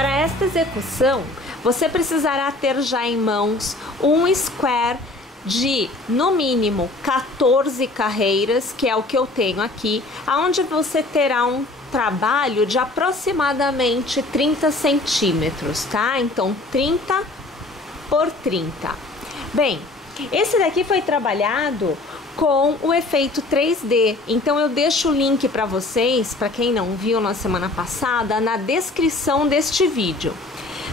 Para esta execução, você precisará ter já em mãos um square de, no mínimo, 14 carreiras, que é o que eu tenho aqui, onde você terá um trabalho de aproximadamente 30 centímetros, tá? Então, 30 por 30. Bem, esse daqui foi trabalhado com o efeito 3D, então eu deixo o link para vocês, para quem não viu na semana passada, na descrição deste vídeo.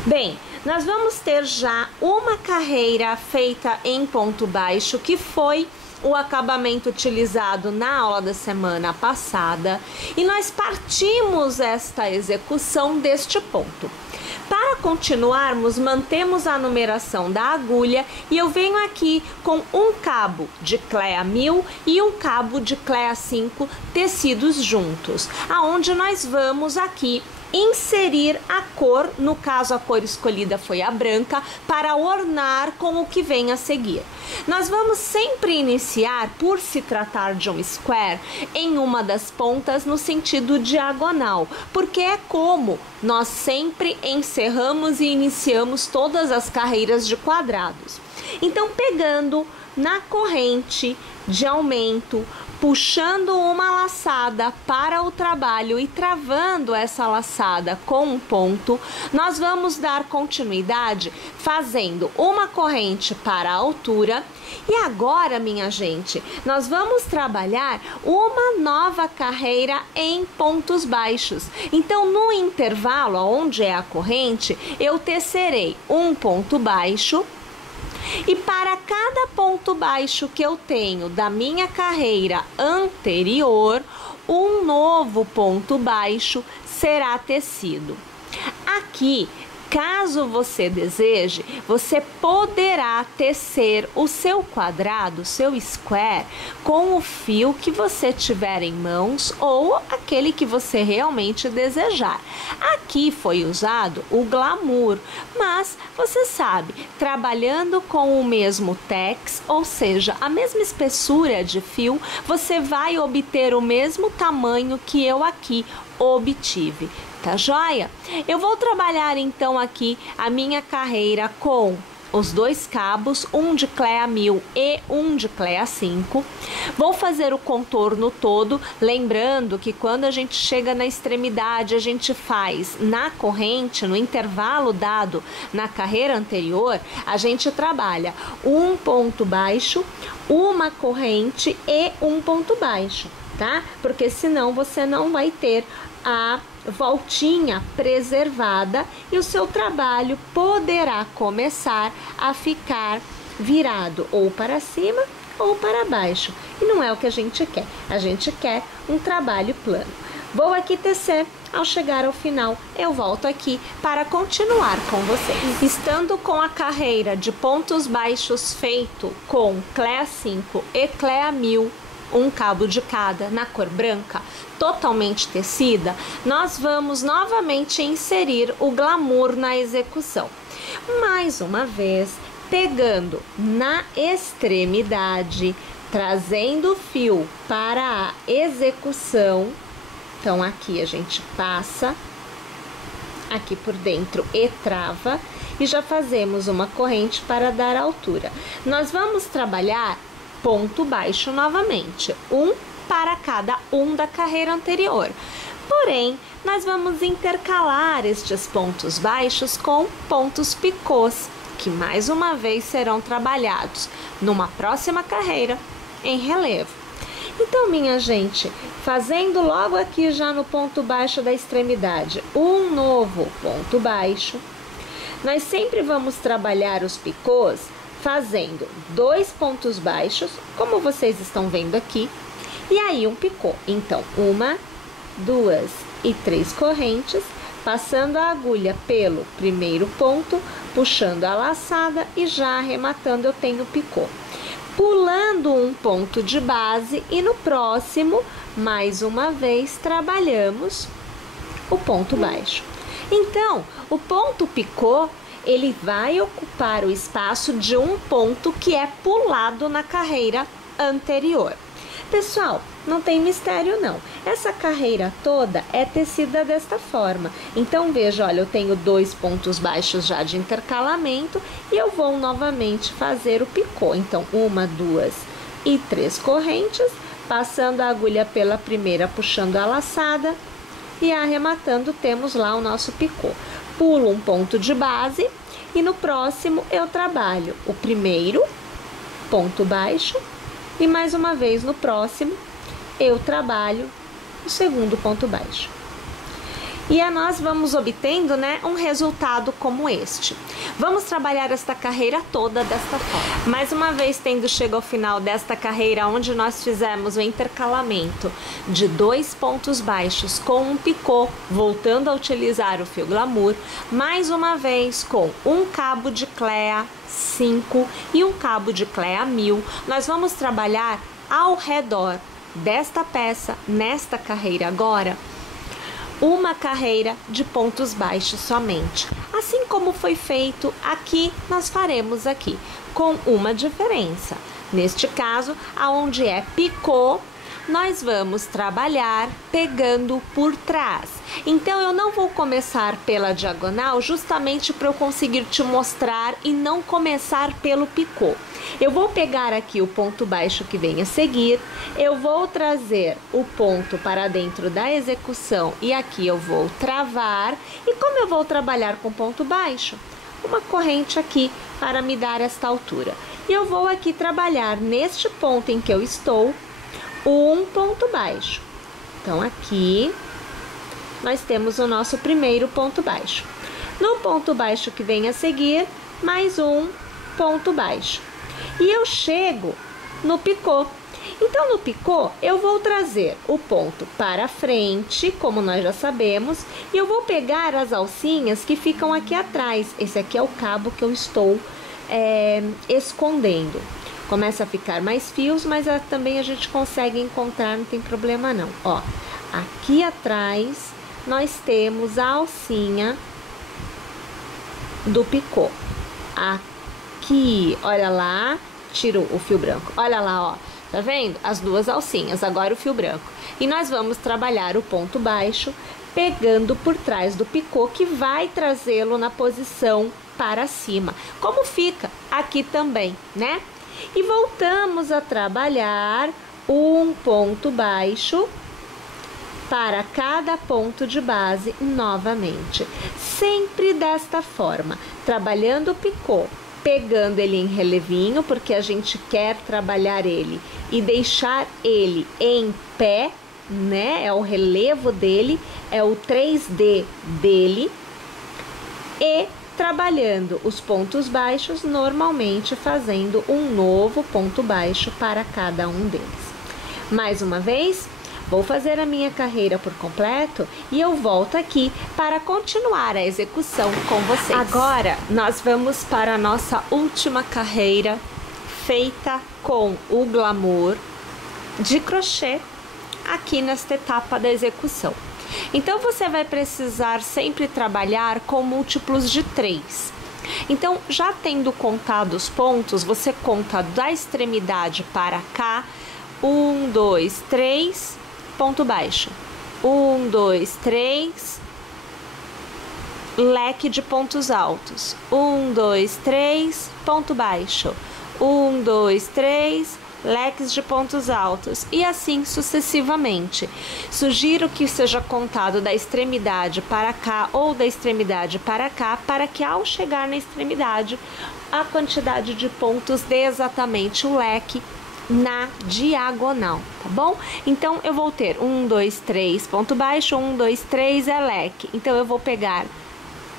Bem, nós vamos ter já uma carreira feita em ponto baixo, que foi o acabamento utilizado na aula da semana passada, e nós partimos esta execução deste ponto. Para continuarmos, mantemos a numeração da agulha e eu venho aqui com um cabo de Clea 1000 e um cabo de Clea 5 tecidos juntos, aonde nós vamos aqui inserir a cor, no caso a cor escolhida foi a branca, para ornar com o que vem a seguir. Nós vamos sempre iniciar, por se tratar de um square, em uma das pontas no sentido diagonal, porque é como nós sempre encerramos e iniciamos todas as carreiras de quadrados. Então, pegando na corrente de aumento, puxando uma laçada para o trabalho e travando essa laçada com um ponto, nós vamos dar continuidade fazendo uma corrente para a altura. E agora, minha gente, nós vamos trabalhar uma nova carreira em pontos baixos. Então, no intervalo, onde é a corrente, eu tecerei um ponto baixo. E para cada ponto baixo que eu tenho da minha carreira anterior, um novo ponto baixo será tecido. Aqui, caso você deseje, você poderá tecer o seu quadrado, o seu square, com o fio que você tiver em mãos ou aquele que você realmente desejar. Aqui foi usado o Glamour, mas você sabe, trabalhando com o mesmo tex, ou seja, a mesma espessura de fio, você vai obter o mesmo tamanho que eu aqui obtive. Tá joia? Eu vou trabalhar então aqui a minha carreira com os dois cabos, um de Clea 1000 e um de Clea 5. Vou fazer o contorno todo, lembrando que quando a gente chega na extremidade, a gente faz na corrente, no intervalo dado na carreira anterior, a gente trabalha um ponto baixo, uma corrente e um ponto baixo, tá? Porque senão você não vai ter a voltinha preservada e o seu trabalho poderá começar a ficar virado ou para cima ou para baixo. E não é o que a gente quer. A gente quer um trabalho plano. Vou aqui tecer. Ao chegar ao final, eu volto aqui para continuar com vocês. Estando com a carreira de pontos baixos feito com Clea 5 e Clea 1000, um cabo de cada na cor branca, totalmente tecida, nós vamos novamente inserir o Glamour na execução. Mais uma vez, pegando na extremidade, trazendo o fio para a execução. Então, aqui a gente passa aqui por dentro e trava, e já fazemos uma corrente para dar altura. Nós vamos trabalhar ponto baixo novamente, um para cada um da carreira anterior. Porém, nós vamos intercalar estes pontos baixos com pontos picôs, que mais uma vez serão trabalhados numa próxima carreira em relevo. Então, minha gente, fazendo logo aqui já no ponto baixo da extremidade um novo ponto baixo, nós sempre vamos trabalhar os picôs fazendo dois pontos baixos, como vocês estão vendo aqui, e aí um picô. Então, uma, duas e três correntes, passando a agulha pelo primeiro ponto, puxando a laçada e já arrematando eu tenho picô. Pulando um ponto de base e no próximo, mais uma vez, trabalhamos o ponto baixo. Então, o ponto picô, ele vai ocupar o espaço de um ponto que é pulado na carreira anterior. Pessoal, não tem mistério não. Essa carreira toda é tecida desta forma. Então, veja, olha, eu tenho 2 pontos baixos já de intercalamento e eu vou novamente fazer o picô. Então, 1, 2 e 3 correntes, passando a agulha pela primeira, puxando a laçada e arrematando, temos lá o nosso picô. Pulo um ponto de base e no próximo eu trabalho o primeiro ponto baixo e mais uma vez no próximo eu trabalho o segundo ponto baixo. E nós vamos obtendo, né, um resultado como este. Vamos trabalhar esta carreira toda desta forma. Mais uma vez, tendo chegado ao final desta carreira, onde nós fizemos o intercalamento de 2 pontos baixos com um picô, voltando a utilizar o fio glamour, mais uma vez com um cabo de clea 5 e um cabo de clea 1000, nós vamos trabalhar ao redor desta peça, nesta carreira agora, uma carreira de pontos baixos somente. Assim como foi feito aqui, nós faremos aqui, com uma diferença. Neste caso, aonde é picô, nós vamos trabalhar pegando por trás. Então, eu não vou começar pela diagonal, justamente para eu conseguir te mostrar e não começar pelo picô. Eu vou pegar aqui o ponto baixo que vem a seguir, eu vou trazer o ponto para dentro da execução e aqui eu vou travar. E como eu vou trabalhar com ponto baixo? Uma corrente aqui para me dar esta altura. E eu vou aqui trabalhar neste ponto em que eu estou, um ponto baixo. Então, aqui nós temos o nosso primeiro ponto baixo. No ponto baixo que vem a seguir, mais um ponto baixo. E eu chego no picô. Então, no picô, eu vou trazer o ponto para frente, como nós já sabemos, e eu vou pegar as alcinhas que ficam aqui atrás. Esse aqui é o cabo que eu estou escondendo. Começa a ficar mais fios, mas também a gente consegue encontrar, não tem problema não. Ó, aqui atrás nós temos a alcinha do picô. Aqui, olha lá, tiro o fio branco. Olha lá, ó, tá vendo? As duas alcinhas, agora o fio branco. E nós vamos trabalhar o ponto baixo pegando por trás do picô, que vai trazê-lo na posição para cima. Como fica aqui também, né? E voltamos a trabalhar um ponto baixo para cada ponto de base novamente. Sempre desta forma, trabalhando o picô, pegando ele em relevinho, porque a gente quer trabalhar ele e deixar ele em pé, né? É o relevo dele, é o 3D dele. E trabalhando os pontos baixos, normalmente fazendo um novo ponto baixo para cada um deles. Mais uma vez, vou fazer a minha carreira por completo e eu volto aqui para continuar a execução com vocês. Agora, nós vamos para a nossa última carreira, feita com o glamour de crochê, aqui nesta etapa da execução. Então, você vai precisar sempre trabalhar com múltiplos de 3. Então, já tendo contado os pontos, você conta da extremidade para cá, 1, 2, 3, ponto baixo. 1, 2, 3, leque de pontos altos. 1, 2, 3, ponto baixo. 1, 2, 3, leques de pontos altos e assim sucessivamente. Sugiro que seja contado da extremidade para cá ou da extremidade para cá, para que ao chegar na extremidade a quantidade de pontos dê exatamente o leque na diagonal, tá bom? Então eu vou ter 1, 2, 3, ponto baixo, 1, 2, 3 é leque. Então eu vou pegar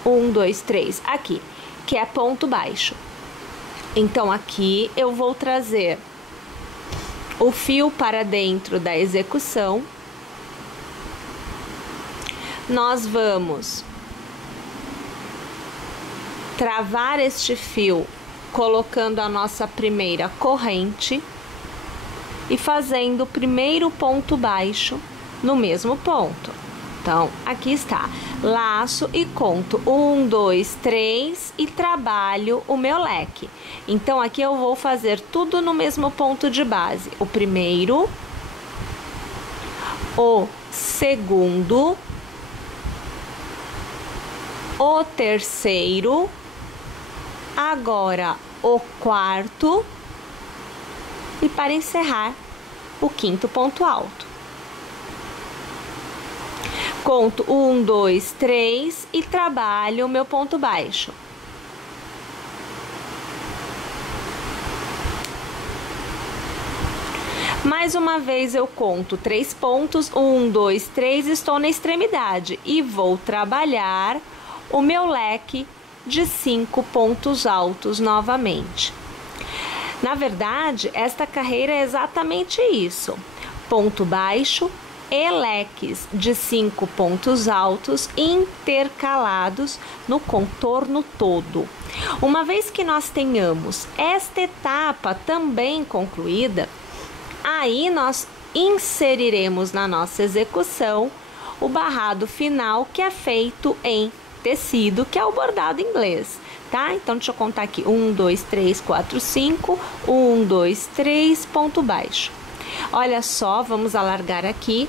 1, 2, 3 aqui, que é ponto baixo. Então aqui eu vou trazer o fio para dentro da execução. Nós vamos travar este fio colocando a nossa primeira corrente e fazendo o primeiro ponto baixo no mesmo ponto. Então, aqui está, laço e conto 1, 2, 3 e trabalho o meu leque. Então, aqui eu vou fazer tudo no mesmo ponto de base. O primeiro, o segundo, o terceiro, agora o quarto e para encerrar o quinto ponto alto. Conto 1, 2, 3 e trabalho o meu ponto baixo. Mais uma vez eu conto 3 pontos, 1, 2, 3, estou na extremidade e vou trabalhar o meu leque de 5 pontos altos novamente. Na verdade, esta carreira é exatamente isso: ponto baixo e leques de 5 pontos altos intercalados no contorno todo. Uma vez que nós tenhamos esta etapa também concluída, aí nós inseriremos na nossa execução o barrado final, que é feito em tecido, que é o bordado inglês, tá? Então, deixa eu contar aqui: 1, 2, 3, 4, 5, 1, 2, 3, ponto baixo. Olha só, vamos alargar aqui.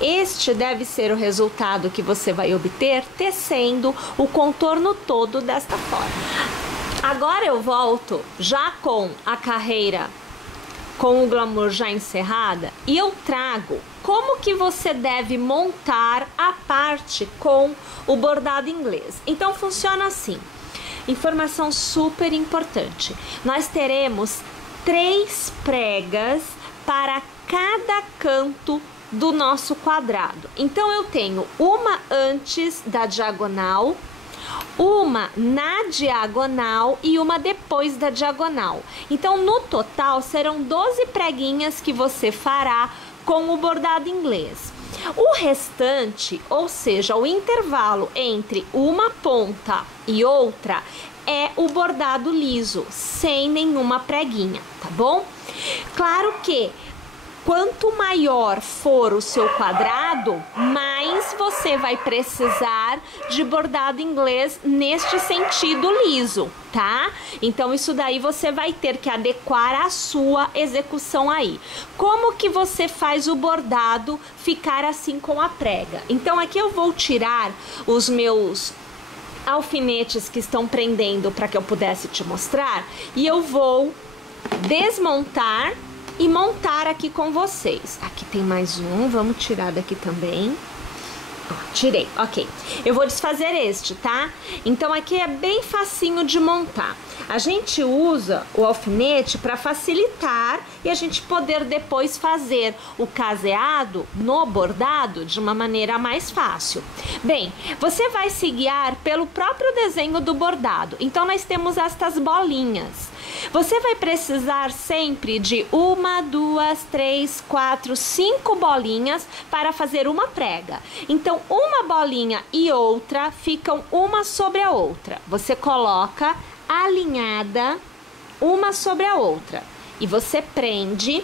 Este deve ser o resultado que você vai obter tecendo o contorno todo desta forma. Agora eu volto já com a carreira com o glamour já encerrada e eu trago como que você deve montar a parte com o bordado inglês. Então funciona assim. Informação super importante. Nós teremos 3 pregas para cada canto do nosso quadrado. Então eu tenho uma antes da diagonal, uma na diagonal e uma depois da diagonal. Então no total serão 12 preguinhas que você fará com o bordado inglês. O restante, ou seja, o intervalo entre uma ponta e outra, é o bordado liso, sem nenhuma preguinha, tá bom? Claro que quanto maior for o seu quadrado, mais você vai precisar de bordado inglês neste sentido liso, tá? Então isso daí você vai ter que adequar a sua execução aí. Como que você faz o bordado ficar assim com a prega? Então aqui eu vou tirar os meus alfinetes que estão prendendo para que eu pudesse te mostrar e eu vou desmontar e montar aqui com vocês. Aqui tem mais um, vamos tirar daqui também. Ó, tirei, ok. Eu vou desfazer este, tá? Então aqui é bem facinho de montar. A gente usa o alfinete para facilitar e a gente poder depois fazer o caseado no bordado de uma maneira mais fácil. Bem, você vai se guiar pelo próprio desenho do bordado. Então nós temos estas bolinhas. Você vai precisar sempre de 1, 2, 3, 4, 5 bolinhas para fazer uma prega. Então, uma bolinha e outra ficam uma sobre a outra. Você coloca alinhada uma sobre a outra e você prende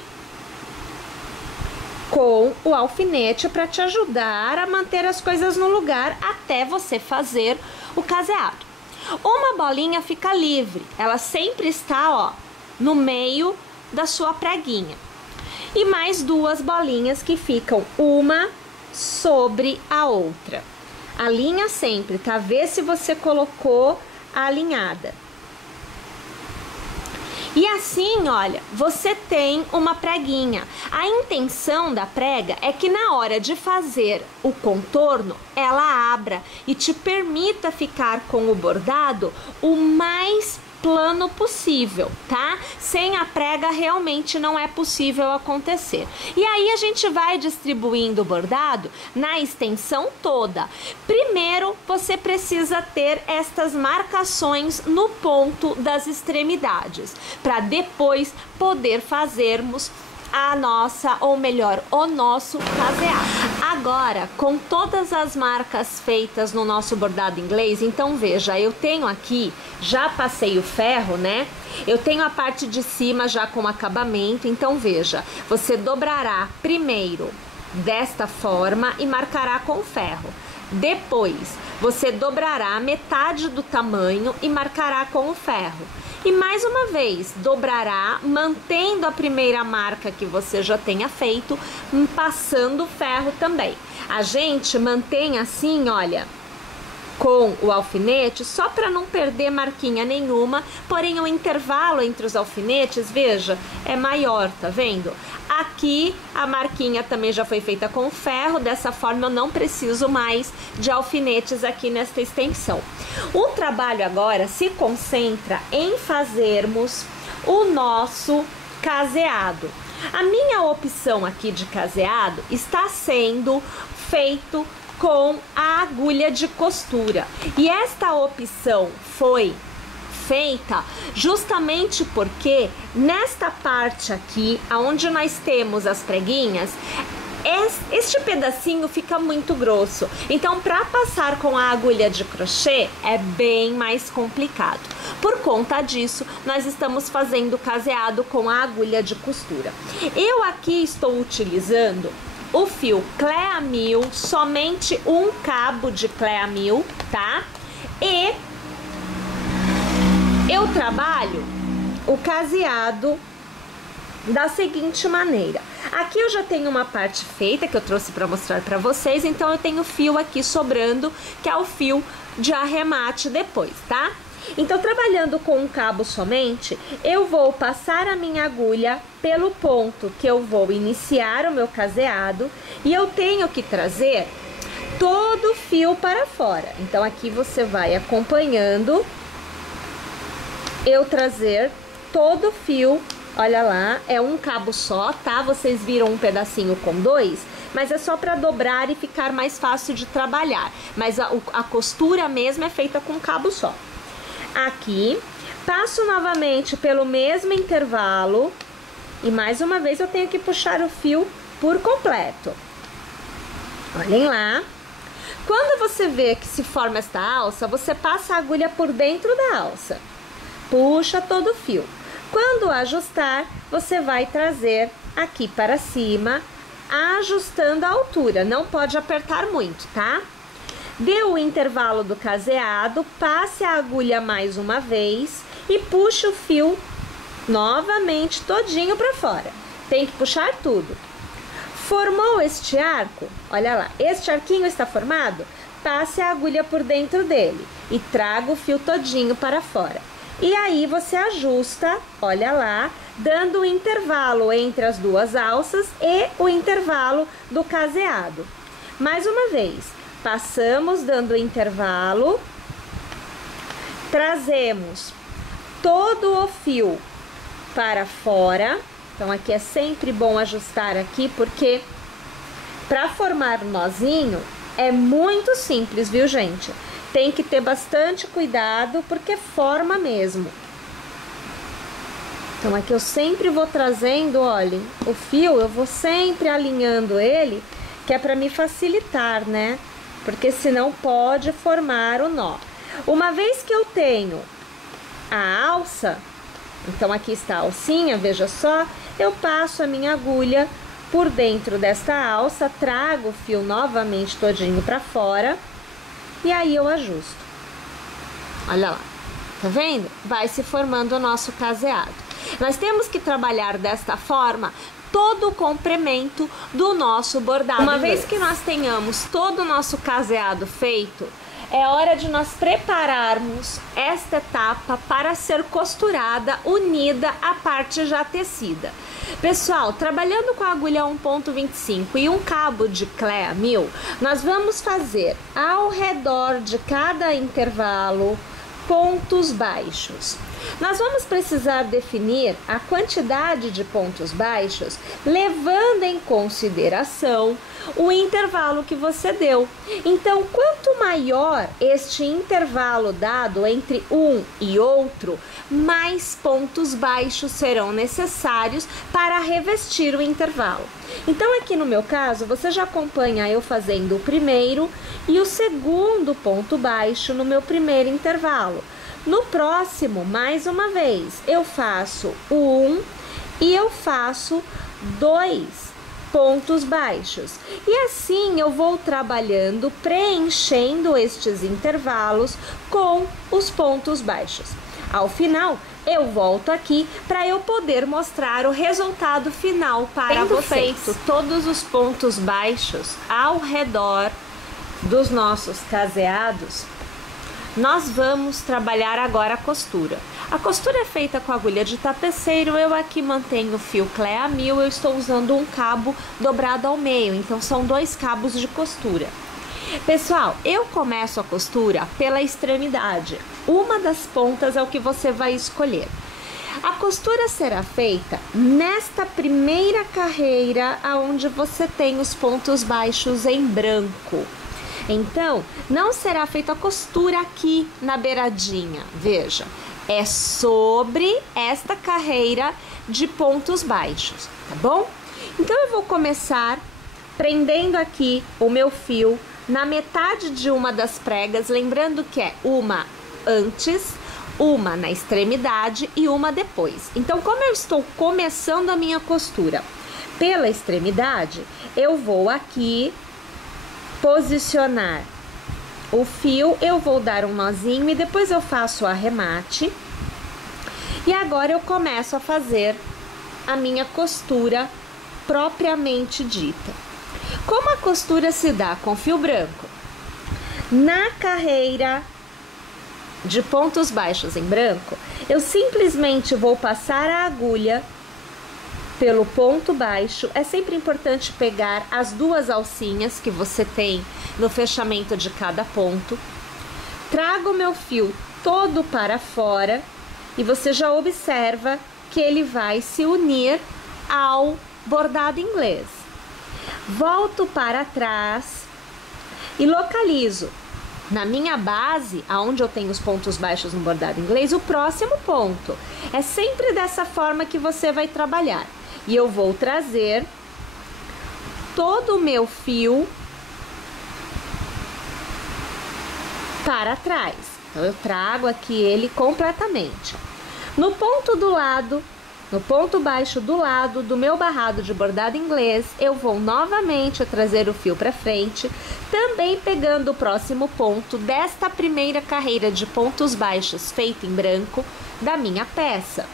com o alfinete para te ajudar a manter as coisas no lugar até você fazer o caseado. Uma bolinha fica livre, ela sempre está, ó, no meio da sua preguinha. E mais 2 bolinhas que ficam uma sobre a outra. Alinha sempre, tá? Vê se você colocou a alinhada. E assim, olha, você tem uma preguinha. A intenção da prega é que na hora de fazer o contorno, ela abra e te permita ficar com o bordado o mais plano possível, tá? Sem a prega realmente não é possível acontecer. E aí a gente vai distribuindo o bordado na extensão toda. Primeiro, você precisa ter estas marcações no ponto das extremidades, para depois poder fazermos a nossa, ou melhor, o nosso caseado. Agora, com todas as marcas feitas no nosso bordado inglês, então veja, eu tenho aqui, já passei o ferro, né? Eu tenho a parte de cima já com acabamento, então veja, você dobrará primeiro desta forma e marcará com ferro. Depois, você dobrará metade do tamanho e marcará com o ferro. E mais uma vez, dobrará, mantendo a primeira marca que você já tenha feito, passando o ferro também. A gente mantém assim, olha, com o alfinete, só para não perder marquinha nenhuma, porém o intervalo entre os alfinetes, veja, é maior, tá vendo? Aqui a marquinha também já foi feita com ferro, dessa forma eu não preciso mais de alfinetes aqui nesta extensão. O trabalho agora se concentra em fazermos o nosso caseado. A minha opção aqui de caseado está sendo feito com a agulha de costura. E esta opção foi feita justamente porque nesta parte aqui, onde nós temos as preguinhas, este pedacinho fica muito grosso. Então, para passar com a agulha de crochê é bem mais complicado. Por conta disso, nós estamos fazendo caseado com a agulha de costura. Eu aqui estou utilizando o fio Clea 1000, somente um cabo de Clea 1000, tá? E eu trabalho o caseado da seguinte maneira. Aqui eu já tenho uma parte feita que eu trouxe para mostrar para vocês, então eu tenho fio aqui sobrando, que é o fio de arremate depois, tá? Então, trabalhando com um cabo somente, eu vou passar a minha agulha pelo ponto que eu vou iniciar o meu caseado e eu tenho que trazer todo o fio para fora. Então, aqui você vai acompanhando eu trazer todo o fio. Olha lá, é um cabo só, tá? Vocês viram um pedacinho com dois, mas é só para dobrar e ficar mais fácil de trabalhar. Mas a costura mesmo é feita com um cabo só. Aqui, passo novamente pelo mesmo intervalo e mais uma vez eu tenho que puxar o fio por completo. Olhem lá. Quando você vê que se forma esta alça, você passa a agulha por dentro da alça. Puxa todo o fio. Quando ajustar, você vai trazer aqui para cima, ajustando a altura. Não pode apertar muito, tá? Deu o intervalo do caseado, passe a agulha mais uma vez e puxe o fio novamente todinho para fora. Tem que puxar tudo. Formou este arco? Olha lá, este arquinho está formado? Passe a agulha por dentro dele e traga o fio todinho para fora. E aí você ajusta, olha lá, dando o intervalo entre as duas alças e o intervalo do caseado. Mais uma vez. Passamos dando intervalo, trazemos todo o fio para fora. Então, aqui é sempre bom ajustar aqui, porque para formar o nozinho é muito simples, viu, gente? Tem que ter bastante cuidado, porque forma mesmo. Então, aqui eu sempre vou trazendo, olhem, o fio, eu vou sempre alinhando ele, que é para me facilitar, né? Porque senão pode formar o nó. Uma vez que eu tenho a alça, então aqui está a alcinha, veja só, eu passo a minha agulha por dentro desta alça, trago o fio novamente todinho para fora e aí eu ajusto. Olha lá, tá vendo? Vai se formando o nosso caseado. Nós temos que trabalhar desta forma todo o comprimento do nosso bordado. Uma vez que nós tenhamos todo o nosso caseado feito, é hora de nós prepararmos esta etapa para ser costurada, unida à parte já tecida. Pessoal, trabalhando com a agulha 1.25 e um cabo de Clea 1000, nós vamos fazer ao redor de cada intervalo pontos baixos. Nós vamos precisar definir a quantidade de pontos baixos, levando em consideração o intervalo que você deu. Então, quanto maior este intervalo dado entre um e outro, mais pontos baixos serão necessários para revestir o intervalo. Então, aqui no meu caso, você já acompanha eu fazendo o primeiro e o segundo ponto baixo no meu primeiro intervalo. No próximo, mais uma vez, eu faço um e eu faço 2 pontos baixos. E assim eu vou trabalhando, preenchendo estes intervalos com os pontos baixos. Ao final, eu volto aqui para eu poder mostrar o resultado final para vocês. Feito todos os pontos baixos ao redor dos nossos caseados, nós vamos trabalhar agora a costura. A costura é feita com agulha de tapeceiro. Eu aqui mantenho o fio Clea 1000, eu estou usando um cabo dobrado ao meio, então são 2 cabos de costura. Pessoal, eu começo a costura pela extremidade. Uma das pontas é o que você vai escolher. A costura será feita nesta primeira carreira, aonde você tem os pontos baixos em branco. Então, não será feita a costura aqui na beiradinha, veja, é sobre esta carreira de pontos baixos, tá bom? Então, eu vou começar prendendo aqui o meu fio na metade de uma das pregas, lembrando que é uma antes, uma na extremidade e uma depois. Então, como eu estou começando a minha costura pela extremidade, eu vou aqui posicionar o fio, eu vou dar um nozinho e depois eu faço o arremate. E agora eu começo a fazer a minha costura propriamente dita. Como a costura se dá com fio branco? Na carreira de pontos baixos em branco, eu simplesmente vou passar a agulha pelo ponto baixo. É sempre importante pegar as 2 alcinhas que você tem no fechamento de cada ponto. Trago o meu fio todo para fora e você já observa que ele vai se unir ao bordado inglês. Volto para trás e localizo na minha base, aonde eu tenho os pontos baixos no bordado inglês, o próximo ponto. É sempre dessa forma que você vai trabalhar. E eu vou trazer todo o meu fio para trás. Então, eu trago aqui ele completamente. No ponto do lado, no ponto baixo do lado do meu barrado de bordado inglês, eu vou novamente trazer o fio para frente, também pegando o próximo ponto desta primeira carreira de pontos baixos feita em branco da minha peça.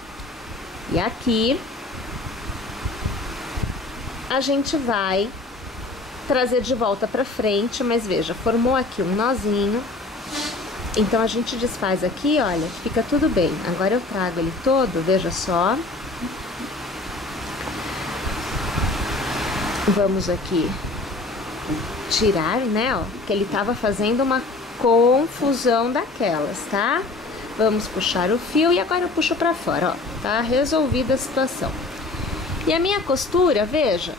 E aqui a gente vai trazer de volta para frente, mas veja, formou aqui um nozinho. Então a gente desfaz aqui, olha, fica tudo bem. Agora eu trago ele todo, veja só. Vamos aqui tirar, né, ó, que ele tava fazendo uma confusão daquelas, tá? Vamos puxar o fio e agora eu puxo pra fora, ó, tá resolvida a situação. E a minha costura, veja,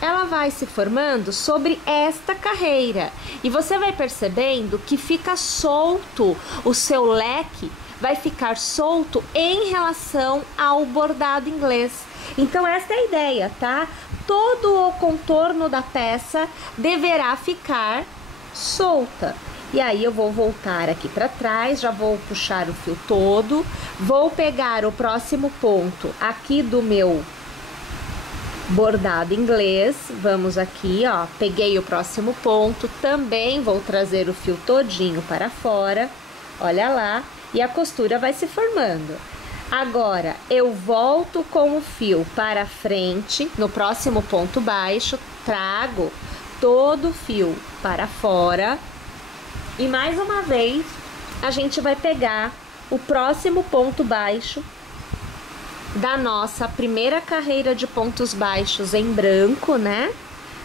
ela vai se formando sobre esta carreira. E você vai percebendo que fica solto, o seu leque vai ficar solto em relação ao bordado inglês. Então essa é a ideia, tá? Todo o contorno da peça deverá ficar solta. E aí eu vou voltar aqui para trás, já vou puxar o fio todo, vou pegar o próximo ponto aqui do meu bordado inglês, vamos aqui, ó, peguei o próximo ponto, também vou trazer o fio todinho para fora, olha lá, e a costura vai se formando. Agora, eu volto com o fio para frente, no próximo ponto baixo, trago todo o fio para fora. E mais uma vez, a gente vai pegar o próximo ponto baixo da nossa primeira carreira de pontos baixos em branco, né?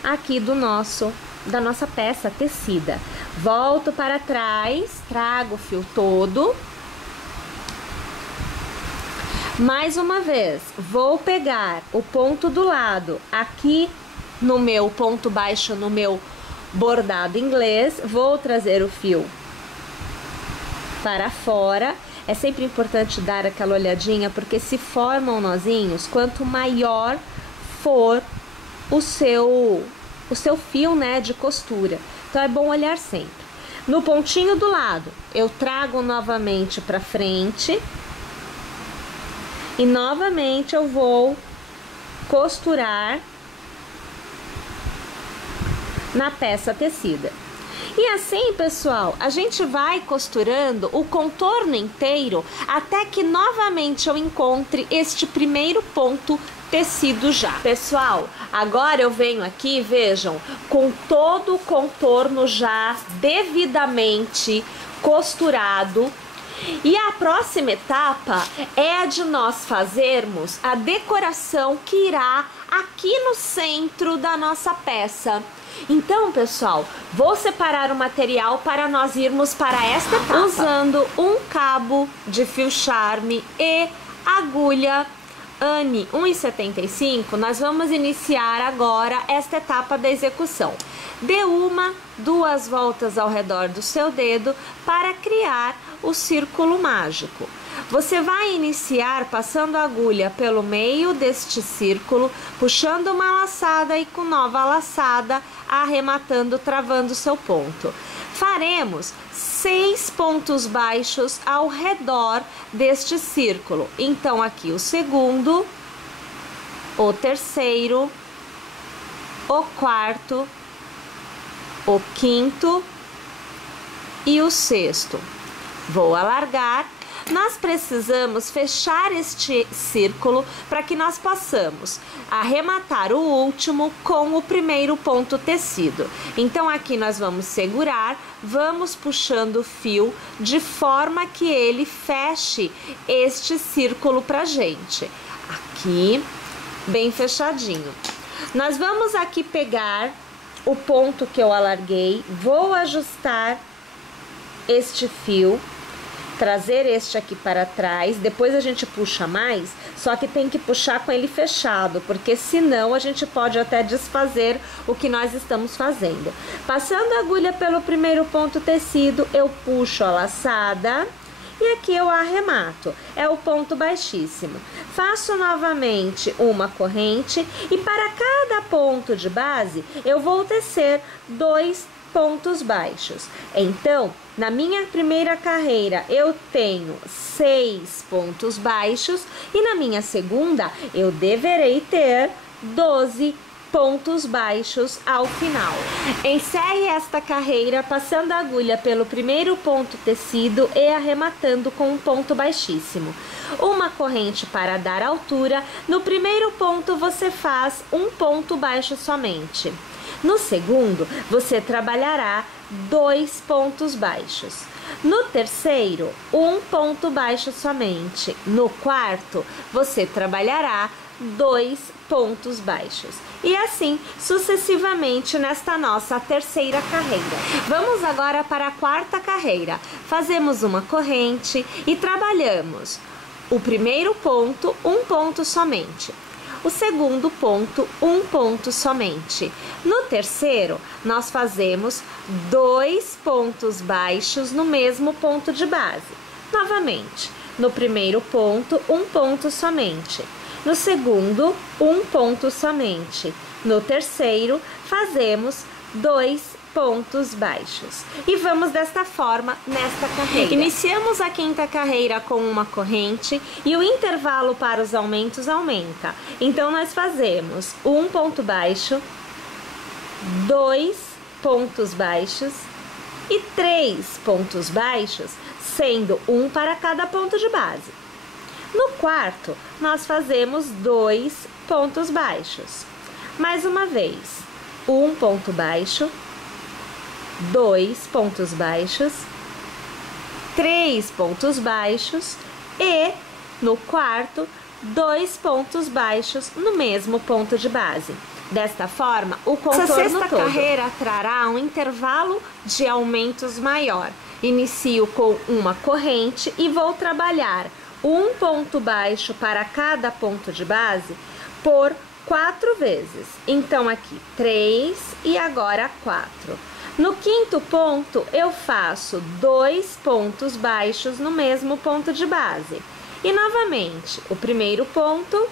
Aqui da nossa peça tecida. Volto para trás, trago o fio todo. Mais uma vez, vou pegar o ponto do lado aqui no meu ponto baixo, no meu bordado inglês, vou trazer o fio para fora. É sempre importante dar aquela olhadinha, porque se formam nozinhos, quanto maior for o seu fio, né, de costura. Então é bom olhar sempre. No pontinho do lado, eu trago novamente para frente e novamente eu vou costurar na peça tecida. E assim, pessoal, a gente vai costurando o contorno inteiro até que novamente eu encontre este primeiro ponto tecido já. Pessoal, agora eu venho aqui, vejam, com todo o contorno já devidamente costurado. E a próxima etapa é a de nós fazermos a decoração que irá aqui no centro da nossa peça. Então, pessoal, vou separar o material para nós irmos para esta etapa. Usando um cabo de fio charme e agulha Anne 1,75, nós vamos iniciar agora esta etapa da execução. Dê 1, 2 voltas ao redor do seu dedo para criar o círculo mágico. Você vai iniciar passando a agulha pelo meio deste círculo, puxando uma laçada e com nova laçada, arrematando, travando seu ponto. Faremos 6 pontos baixos ao redor deste círculo. Então, aqui o segundo, o terceiro, o quarto, o quinto e o sexto. Vou alargar. Nós precisamos fechar este círculo para que nós possamos arrematar o último com o primeiro ponto tecido. Então, aqui nós vamos segurar, vamos puxando o fio de forma que ele feche este círculo pra gente. Aqui, bem fechadinho. Nós vamos aqui pegar o ponto que eu alarguei, vou ajustar este fio, trazer este aqui para trás, depois a gente puxa mais, só que tem que puxar com ele fechado, porque senão a gente pode até desfazer o que nós estamos fazendo. Passando a agulha pelo primeiro ponto tecido, eu puxo a laçada e aqui eu arremato, é o ponto baixíssimo. Faço novamente uma corrente e para cada ponto de base eu vou tecer 2 pontos baixos. Então, na minha primeira carreira eu tenho 6 pontos baixos e na minha segunda eu deverei ter 12 pontos baixos ao final. Encerre esta carreira passando a agulha pelo primeiro ponto tecido e arrematando com um ponto baixíssimo. Uma corrente para dar altura. No primeiro ponto você faz um ponto baixo somente. No segundo, você trabalhará 2 pontos baixos. No terceiro, um ponto baixo somente. No quarto, você trabalhará 2 pontos baixos. E assim, sucessivamente, nesta nossa terceira carreira. Vamos agora para a quarta carreira. Fazemos uma corrente e trabalhamos o primeiro ponto, um ponto somente. O segundo ponto, um ponto somente. No terceiro, nós fazemos 2 pontos baixos no mesmo ponto de base. Novamente, no primeiro ponto, um ponto somente. No segundo, um ponto somente. No terceiro, fazemos 2 pontos baixos. E vamos desta forma nesta carreira. Iniciamos a quinta carreira com uma corrente e o intervalo para os aumentos aumenta. Então, nós fazemos um ponto baixo, 2 pontos baixos e 3 pontos baixos, sendo um para cada ponto de base. No quarto, nós fazemos 2 pontos baixos. Mais uma vez, um ponto baixo, 2 pontos baixos, 3 pontos baixos e no quarto 2 pontos baixos no mesmo ponto de base. Desta forma, o contorno todo. Essa sexta carreira trará um intervalo de aumentos maior. Inicio com uma corrente e vou trabalhar um ponto baixo para cada ponto de base por 4 vezes. Então, aqui 3 e agora 4. No quinto ponto, eu faço 2 pontos baixos no mesmo ponto de base. E novamente, o primeiro ponto,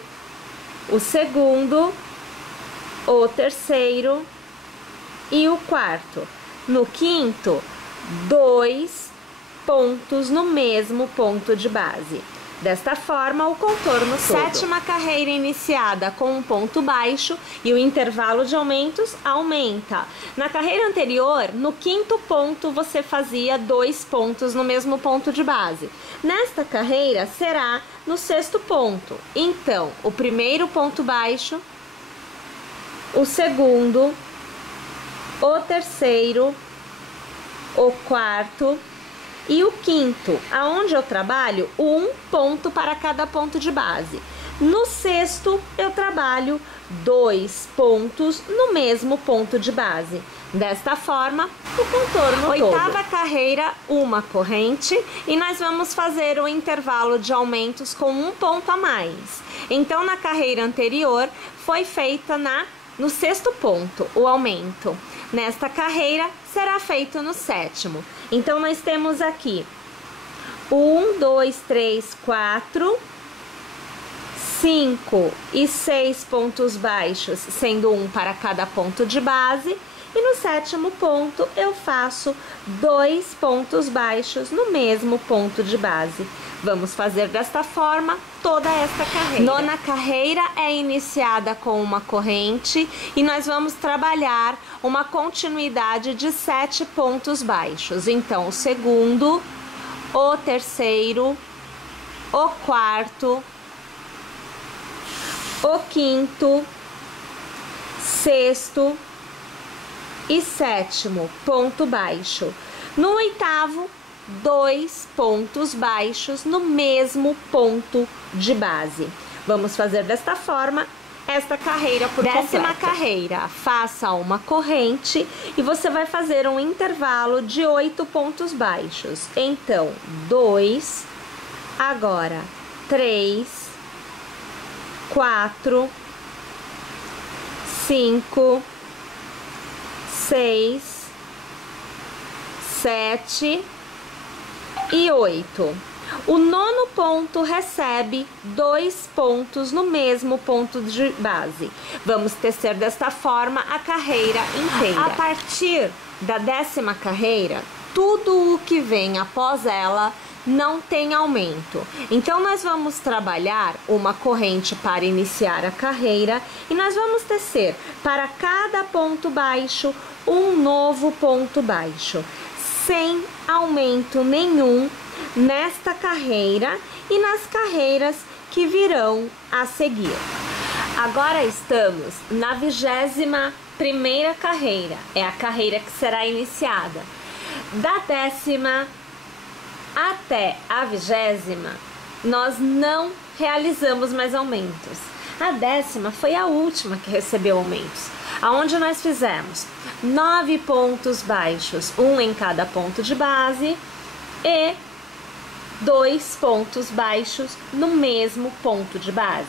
o segundo, o terceiro e o quarto. No quinto, 2 pontos no mesmo ponto de base. Desta forma, o contorno todo. Sétima carreira iniciada com um ponto baixo e o intervalo de aumentos aumenta. Na carreira anterior, no quinto ponto, você fazia 2 pontos no mesmo ponto de base. Nesta carreira, será no sexto ponto. Então, o primeiro ponto baixo, o segundo, o terceiro, o quarto e o quinto, aonde eu trabalho um ponto para cada ponto de base. No sexto, eu trabalho 2 pontos no mesmo ponto de base. Desta forma, o contorno todo. Oitava carreira, uma corrente, e nós vamos fazer o intervalo de aumentos com um ponto a mais. Então, na carreira anterior, foi feita no sexto ponto, o aumento. Nesta carreira, será feito no sétimo. Então, nós temos aqui 1, 2, 3, 4, 5 e 6 pontos baixos, sendo um para cada ponto de base. E no sétimo ponto, eu faço 2 pontos baixos no mesmo ponto de base. Vamos fazer desta forma toda esta carreira. Nona carreira é iniciada com uma corrente e nós vamos trabalhar uma continuidade de 7 pontos baixos. Então, o segundo, o terceiro, o quarto, o quinto, sexto e sétimo ponto baixo. No oitavo, 2 pontos baixos no mesmo ponto de base. Vamos fazer desta forma esta carreira por completo. Décima carreira, faça uma corrente e você vai fazer um intervalo de 8 pontos baixos. Então, 2, agora 3, 4, 5, 6, 7 e 8. O nono ponto recebe 2 pontos no mesmo ponto de base. Vamos tecer desta forma a carreira inteira. A partir da décima carreira, tudo o que vem após ela não tem aumento. Então, nós vamos trabalhar uma corrente para iniciar a carreira e nós vamos tecer para cada ponto baixo um novo ponto baixo, sem aumento nenhum nesta carreira e nas carreiras que virão a seguir. Agora estamos na 21ª carreira, é a carreira que será iniciada. Da 10ª até a 20ª, nós não realizamos mais aumentos. A 10ª foi a última que recebeu aumentos, aonde nós fizemos 9 pontos baixos, um em cada ponto de base, e 2 pontos baixos no mesmo ponto de base.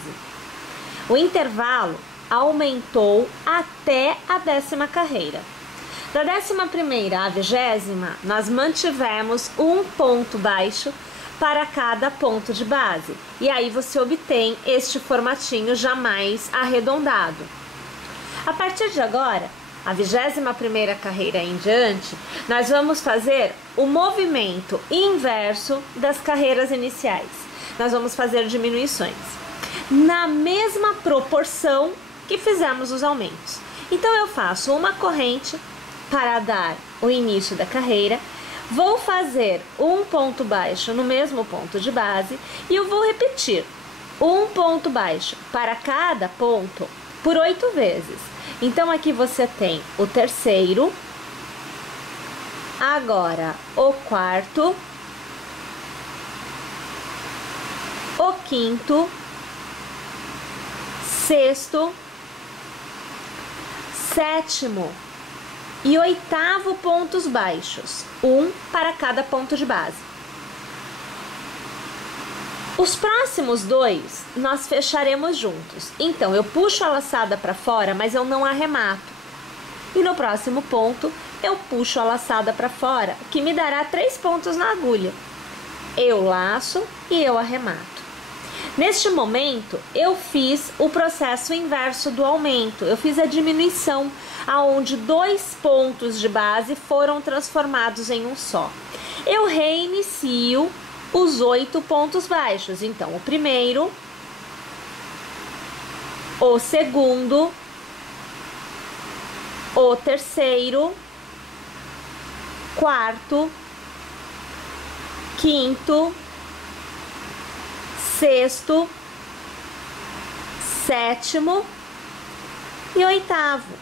O intervalo aumentou até a 10ª carreira. Da 11ª à 20ª, nós mantivemos um ponto baixo para cada ponto de base. E aí você obtém este formatinho já mais arredondado. A partir de agora, a 21ª carreira em diante, nós vamos fazer o movimento inverso das carreiras iniciais. Nós vamos fazer diminuições na mesma proporção que fizemos os aumentos. Então, eu faço uma corrente para dar o início da carreira, vou fazer um ponto baixo no mesmo ponto de base e eu vou repetir um ponto baixo para cada ponto por 8 vezes. Então, aqui você tem o terceiro, agora o quarto, o quinto, sexto, sétimo e oitavo pontos baixos, um para cada ponto de base. Os próximos 2 nós fecharemos juntos. Então, eu puxo a laçada para fora, mas eu não arremato. E no próximo ponto, eu puxo a laçada para fora, que me dará 3 pontos na agulha. Eu laço e eu arremato. Neste momento, eu fiz o processo inverso do aumento. Eu fiz a diminuição, aonde 2 pontos de base foram transformados em um só. Eu reinicio os 8 pontos baixos. Então, o primeiro, o segundo, o terceiro, quarto, quinto, sexto, sétimo e oitavo.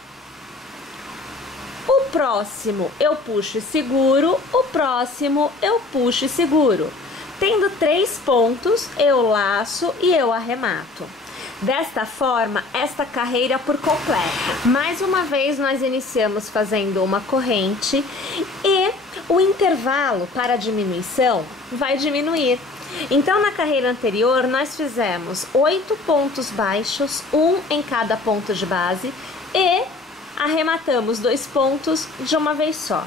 O próximo eu puxo e seguro, o próximo eu puxo e seguro. Tendo 3 pontos, eu laço e eu arremato. Desta forma, esta carreira por completo. Mais uma vez, nós iniciamos fazendo uma corrente e o intervalo para a diminuição vai diminuir. Então, na carreira anterior, nós fizemos 8 pontos baixos, um em cada ponto de base, e arrematamos 2 pontos de uma vez só.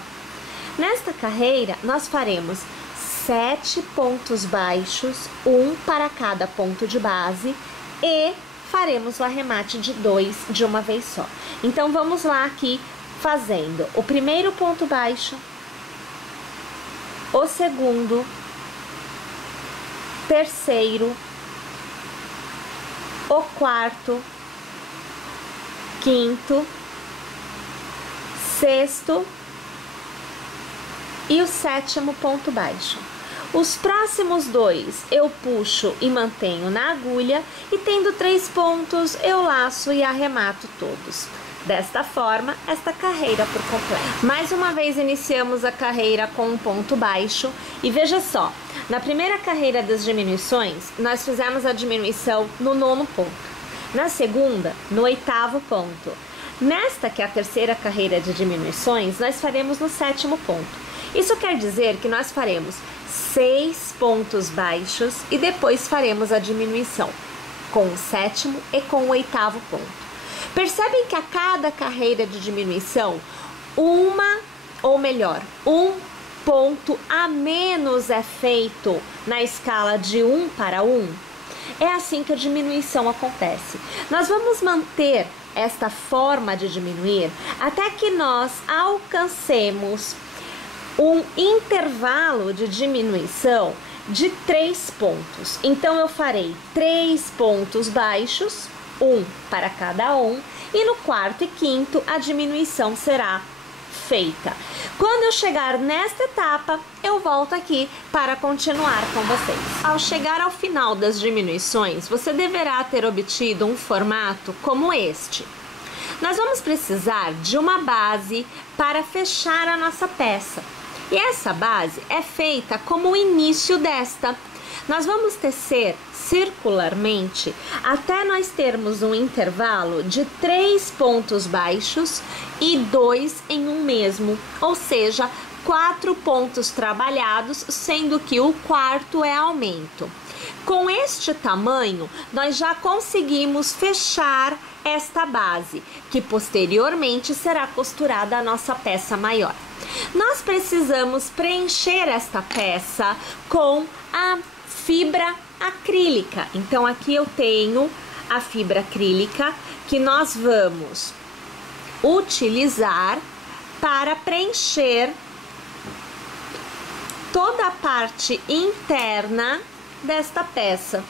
Nesta carreira, nós faremos 7 pontos baixos, um para cada ponto de base, e faremos o arremate de 2 de uma vez só. Então, vamos lá aqui fazendo o primeiro ponto baixo, o segundo, terceiro, o quarto, quinto, sexto e o sétimo ponto baixo. Os próximos 2 eu puxo e mantenho na agulha, e tendo 3 pontos eu laço e arremato todos. Desta forma, esta carreira por completo. Mais uma vez iniciamos a carreira com um ponto baixo, e veja só, na primeira carreira das diminuições, nós fizemos a diminuição no 9º ponto, na segunda, no 8º ponto. Nesta, que é a terceira carreira de diminuições, nós faremos no 7º ponto. Isso quer dizer que nós faremos 6 pontos baixos e depois faremos a diminuição com o 7º e com o 8º ponto. Percebem que a cada carreira de diminuição, um ponto a menos é feito na escala de 1 para 1? É assim que a diminuição acontece. Nós vamos manter esta forma de diminuir até que nós alcancemos um intervalo de diminuição de 3 pontos. Então, eu farei 3 pontos baixos, um para cada um, e no quarto e quinto a diminuição será feita. Quando eu chegar nesta etapa, eu volto aqui para continuar com vocês. Ao chegar ao final das diminuições, você deverá ter obtido um formato como este. Nós vamos precisar de uma base para fechar a nossa peça. E essa base é feita como o início desta. Nós vamos tecer circularmente até nós termos um intervalo de 3 pontos baixos e 2 em um mesmo, ou seja, 4 pontos trabalhados, sendo que o quarto é aumento. Com este tamanho, nós já conseguimos fechar esta base, que posteriormente será costurada a nossa peça maior. Nós precisamos preencher esta peça com a fibra acrílica. Então, aqui eu tenho a fibra acrílica que nós vamos utilizar para preencher toda a parte interna desta peça.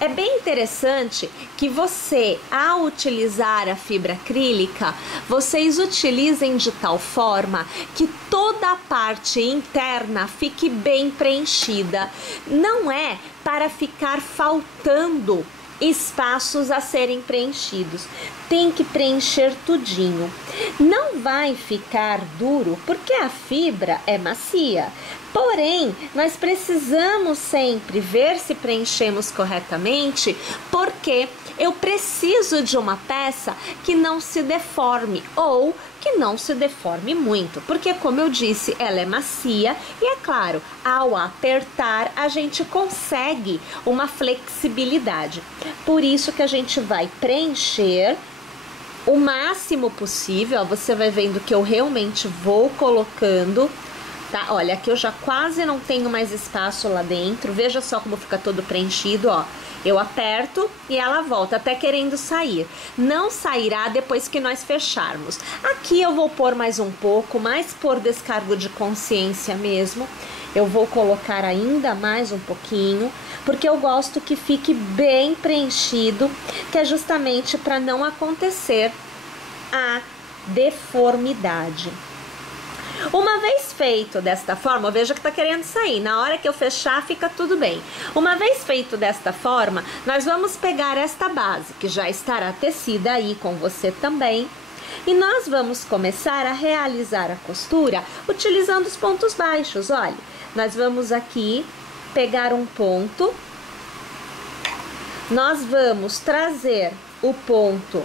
É bem interessante que você, ao utilizar a fibra acrílica, vocês utilizem de tal forma que toda a parte interna fique bem preenchida. Não é para ficar faltando espaços a serem preenchidos. Tem que preencher tudinho. Não vai ficar duro porque a fibra é macia. Porém, nós precisamos sempre ver se preenchemos corretamente, porque eu preciso de uma peça que não se deforme ou que não se deforme muito, porque, como eu disse, ela é macia e, é claro, ao apertar a gente consegue uma flexibilidade. Por isso que a gente vai preencher o máximo possível. Ó, você vai vendo que eu realmente vou colocando. Tá? Olha, aqui eu já quase não tenho mais espaço lá dentro. Veja só como fica todo preenchido, ó. Eu aperto e ela volta, até querendo sair. Não sairá depois que nós fecharmos. Aqui eu vou pôr mais um pouco, mais por descargo de consciência mesmo. Eu vou colocar ainda mais um pouquinho, porque eu gosto que fique bem preenchido, que é justamente para não acontecer a deformidade. Uma vez feito desta forma, veja que tá querendo sair, na hora que eu fechar fica tudo bem. Uma vez feito desta forma, nós vamos pegar esta base, que já estará tecida aí com você também, e nós vamos começar a realizar a costura utilizando os pontos baixos. Olha, nós vamos aqui pegar um ponto, nós vamos trazer o ponto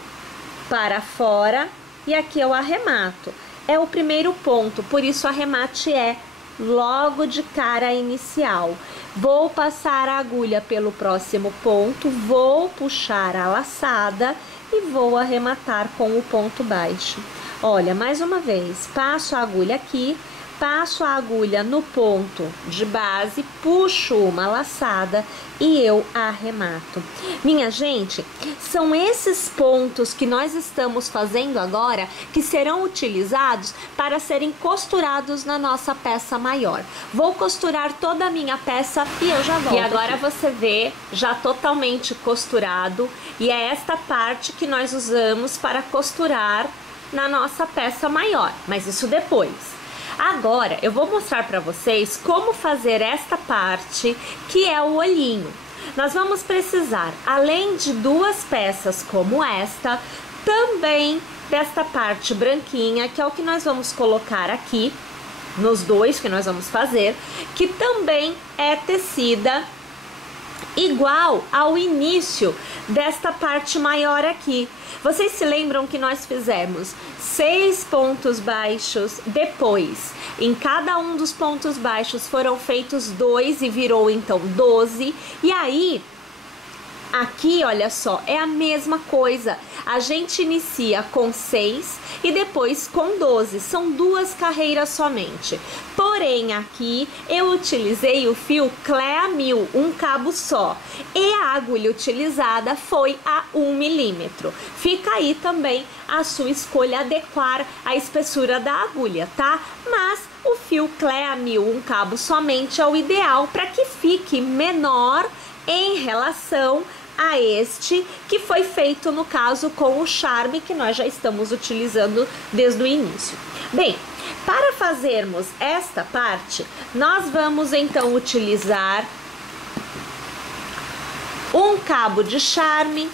para fora e aqui eu arremato. É o primeiro ponto, por isso o arremate é logo de cara inicial. Vou passar a agulha pelo próximo ponto, vou puxar a laçada e vou arrematar com o ponto baixo. Olha, mais uma vez, passo a agulha aqui, passo a agulha no ponto de base, puxo uma laçada e eu arremato. Minha gente, são esses pontos que nós estamos fazendo agora que serão utilizados para serem costurados na nossa peça maior. Vou costurar toda a minha peça e eu já volto. E agora aqui você vê já totalmente costurado, e é esta parte que nós usamos para costurar na nossa peça maior, mas isso depois. Agora eu vou mostrar para vocês como fazer esta parte, que é o olhinho. Nós vamos precisar, além de duas peças como esta, também desta parte branquinha, que é o que nós vamos colocar aqui, nos dois que nós vamos fazer, que também é tecida igual ao início desta parte maior aqui. Vocês se lembram que nós fizemos 6 pontos baixos, depois em cada um dos pontos baixos foram feitos 2 e virou então 12, e aí aqui, olha só, é a mesma coisa. A gente inicia com 6 e depois com 12. São 2 carreiras somente. Porém, aqui eu utilizei o fio Clea 1000, um cabo só. E a agulha utilizada foi a 1 milímetro. Fica aí também a sua escolha, adequar a espessura da agulha, tá? Mas o fio Clea 1000, um cabo somente, é o ideal para que fique menor em relação a este que foi feito no caso com o charme que nós já estamos utilizando desde o início. Bem, para fazermos esta parte, nós vamos então utilizar um cabo de charme.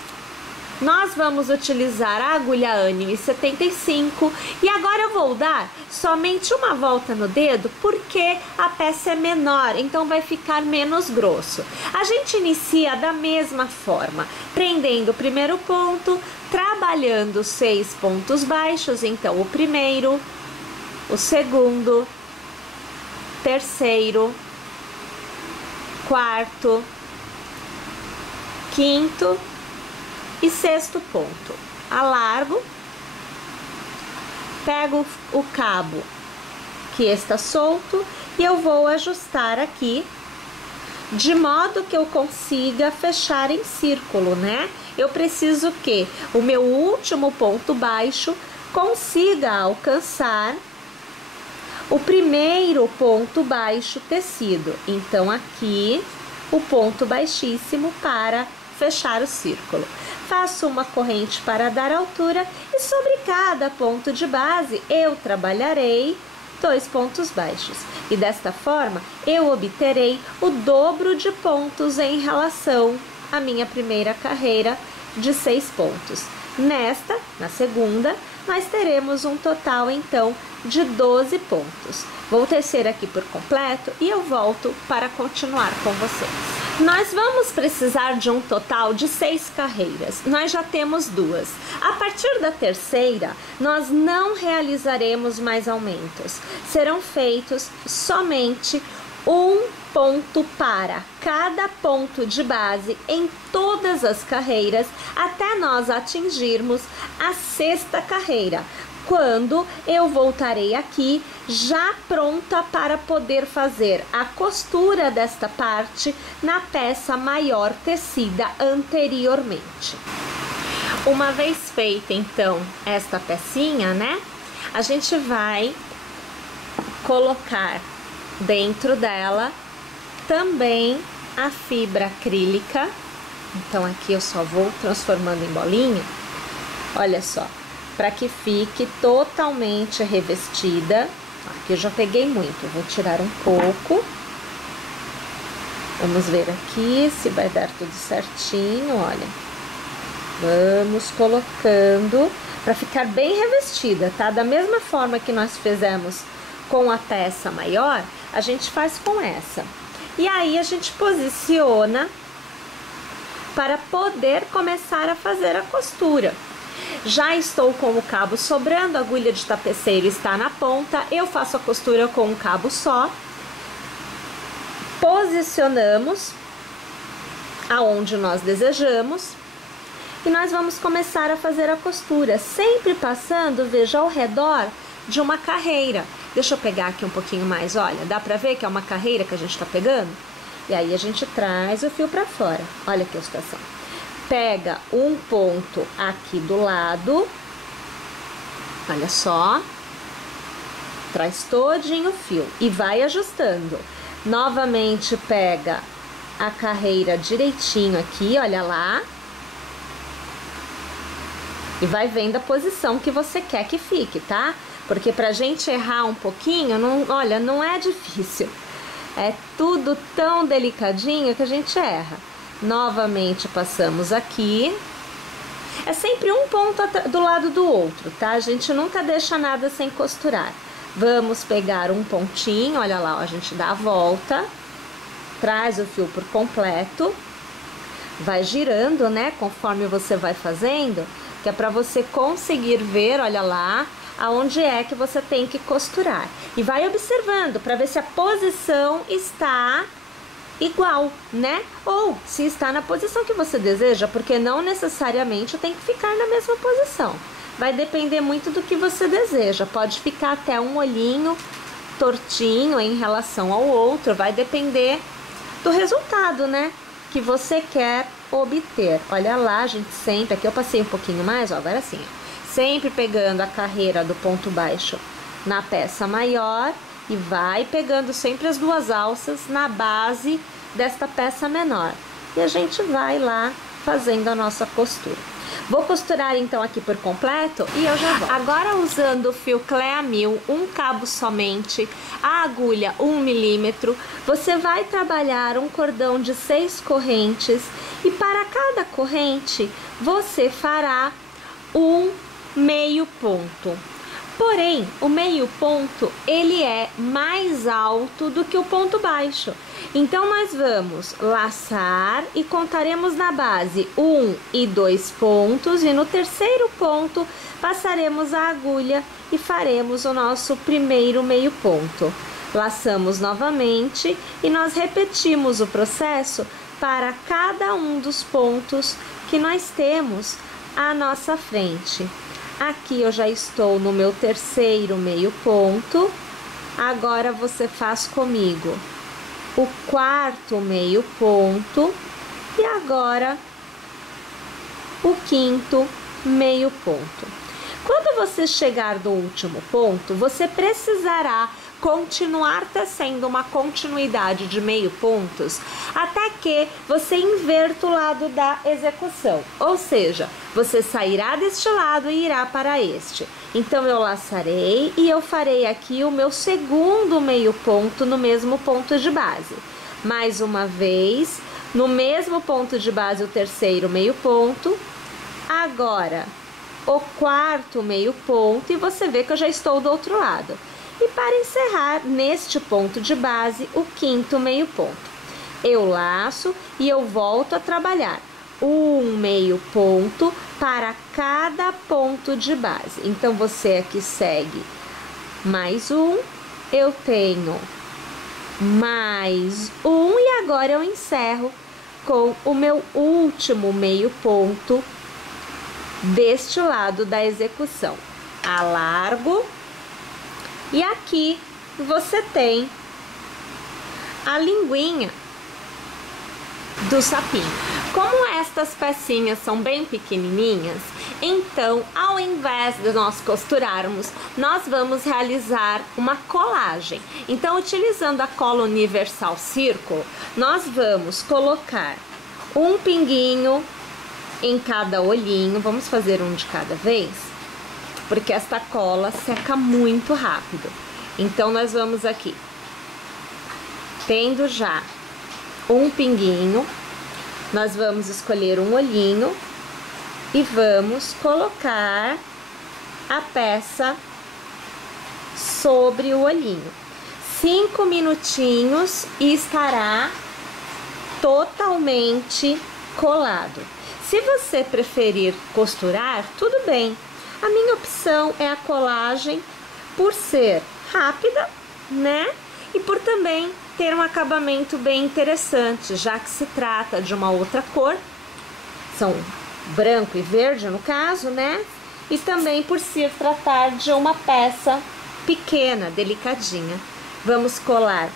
Nós vamos utilizar a agulha Anime 75 e agora eu vou dar somente uma volta no dedo porque a peça é menor, então vai ficar menos grosso. A gente inicia da mesma forma, prendendo o primeiro ponto, trabalhando 6 pontos baixos, então o primeiro, o segundo, terceiro, quarto, quinto e sexto ponto. Alargo, pego o cabo que está solto e eu vou ajustar aqui de modo que eu consiga fechar em círculo, né? Eu preciso que o meu último ponto baixo consiga alcançar o primeiro ponto baixo tecido. Então aqui o ponto baixíssimo para fechar o círculo. Faço uma corrente para dar altura e sobre cada ponto de base eu trabalharei 2 pontos baixos. E desta forma eu obterei o dobro de pontos em relação à minha primeira carreira de 6 pontos. Nesta, na segunda, nós teremos um total então de 12 pontos. Vou tecer aqui por completo e eu volto para continuar com vocês. Nós vamos precisar de um total de 6 carreiras, nós já temos 2. A partir da terceira, nós não realizaremos mais aumentos. Serão feitos somente um ponto para cada ponto de base em todas as carreiras até nós atingirmos a 6ª carreira, quando eu voltarei aqui já pronta para poder fazer a costura desta parte na peça maior tecida anteriormente. Uma vez feita então esta pecinha, né, a gente vai colocar dentro dela também a fibra acrílica. Então aqui eu só vou transformando em bolinha, olha só, para que fique totalmente revestida. Aqui eu já peguei muito, vou tirar um pouco. Vamos ver aqui se vai dar tudo certinho, olha. Vamos colocando para ficar bem revestida, tá? Da mesma forma que nós fizemos com a peça maior, a gente faz com essa. E aí a gente posiciona para poder começar a fazer a costura. Já estou com o cabo sobrando, a agulha de tapeceiro está na ponta, eu faço a costura com um cabo só. Posicionamos aonde nós desejamos e nós vamos começar a fazer a costura, sempre passando, veja, ao redor de uma carreira. Deixa eu pegar aqui um pouquinho mais, olha, dá pra ver que é uma carreira que a gente tá pegando? E aí a gente traz o fio pra fora, olha aqui a situação. Pega um ponto aqui do lado, olha só, traz todinho o fio e vai ajustando. Novamente pega a carreira direitinho aqui, olha lá. E vai vendo a posição que você quer que fique, tá? Porque pra gente errar um pouquinho, olha, não é difícil. É tudo tão delicadinho que a gente erra. Novamente passamos aqui. É sempre um ponto do lado do outro, tá? A gente nunca deixa nada sem costurar. Vamos pegar um pontinho, olha lá, ó, a gente dá a volta, traz o fio por completo, vai girando, né, conforme você vai fazendo, que é pra você conseguir ver, olha lá, aonde é que você tem que costurar. E vai observando para ver se a posição está igual, né? Ou se está na posição que você deseja, porque não necessariamente tem que ficar na mesma posição. Vai depender muito do que você deseja. Pode ficar até um olhinho tortinho em relação ao outro, vai depender do resultado, né? Que você quer obter. Olha lá, gente, sempre, aqui eu passei um pouquinho mais, ó, agora sim, ó. Sempre pegando a carreira do ponto baixo na peça maior e vai pegando sempre as duas alças na base desta peça menor. E a gente vai lá fazendo a nossa costura. Vou costurar então aqui por completo e eu já volto. Agora usando o fio Clea 1000, um cabo somente, a agulha 1 milímetro, você vai trabalhar um cordão de 6 correntes e para cada corrente você fará um meio ponto. Porém, o meio ponto, ele é mais alto do que o ponto baixo. Então, nós vamos laçar e contaremos na base 1 e 2 pontos. E no terceiro ponto, passaremos a agulha e faremos o nosso primeiro meio ponto. Laçamos novamente e nós repetimos o processo para cada um dos pontos que nós temos à nossa frente. Aqui eu já estou no meu terceiro meio ponto. Agora você faz comigo o quarto meio ponto e agora o quinto meio ponto. Quando você chegar no último ponto, você precisará continuar tecendo uma continuidade de meio pontos até que você inverta o lado da execução, ou seja, você sairá deste lado e irá para este. Então eu laçarei e eu farei aqui o meu segundo meio ponto no mesmo ponto de base. Mais uma vez, no mesmo ponto de base, o terceiro meio ponto. Agora, o quarto meio ponto e você vê que eu já estou do outro lado. E para encerrar, neste ponto de base, o quinto meio ponto. Eu laço e eu volto a trabalhar um meio ponto para cada ponto de base. Então, você aqui segue mais um, eu tenho mais um e agora eu encerro com o meu último meio ponto deste lado da execução. Alargo. E aqui você tem a linguinha do sapinho. Como estas pecinhas são bem pequenininhas, então, ao invés de nós costurarmos, nós vamos realizar uma colagem. Então, utilizando a cola Universal Círculo, nós vamos colocar um pinguinho em cada olhinho. Vamos fazer um de cada vez, porque esta cola seca muito rápido. Então, nós vamos aqui, tendo já um pinguinho, nós vamos escolher um olhinho e vamos colocar a peça sobre o olhinho. 5 minutinhos e estará totalmente colado. Se você preferir costurar, tudo bem. A minha opção é a colagem, por ser rápida, né? E por também ter um acabamento bem interessante, já que se trata de uma outra cor, são branco e verde no caso, né? E também por se tratar de uma peça pequena, delicadinha. Vamos colar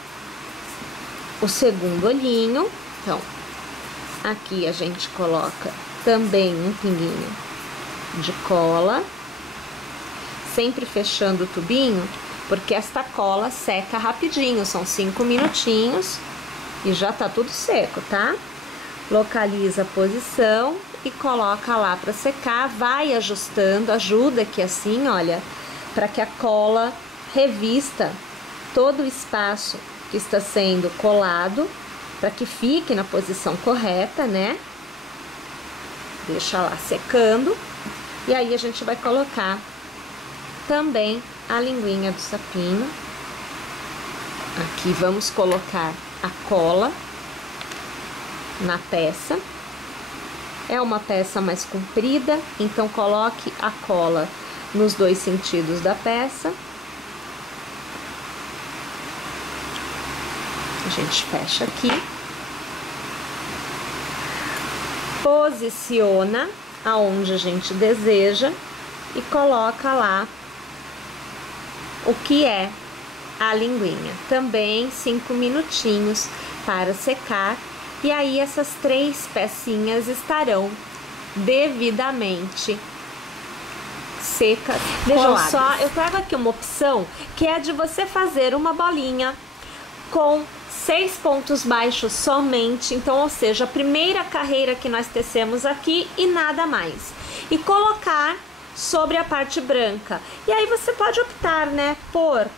o segundo olhinho. Então, aqui a gente coloca também um pinguinho de cola, sempre fechando o tubinho, porque esta cola seca rapidinho, são 5 minutinhos e já tá tudo seco, tá? Localiza a posição e coloca lá para secar, vai ajustando, ajuda aqui assim, olha, para que a cola revista todo o espaço que está sendo colado, para que fique na posição correta, né? Deixa lá secando e aí a gente vai colocar também a linguinha do sapinho. Aqui vamos colocar a cola na peça. É uma peça mais comprida, então coloque a cola nos 2 sentidos da peça. A gente fecha aqui. Posiciona aonde a gente deseja e coloca lá o que é a linguinha. Também 5 minutinhos para secar. E aí essas 3 pecinhas estarão devidamente secas. Vejam só, eu trago aqui uma opção que é de você fazer uma bolinha com 6 pontos baixos somente. Então, ou seja, a primeira carreira que nós tecemos aqui e nada mais. E colocar sobre a parte branca. E aí você pode optar, né,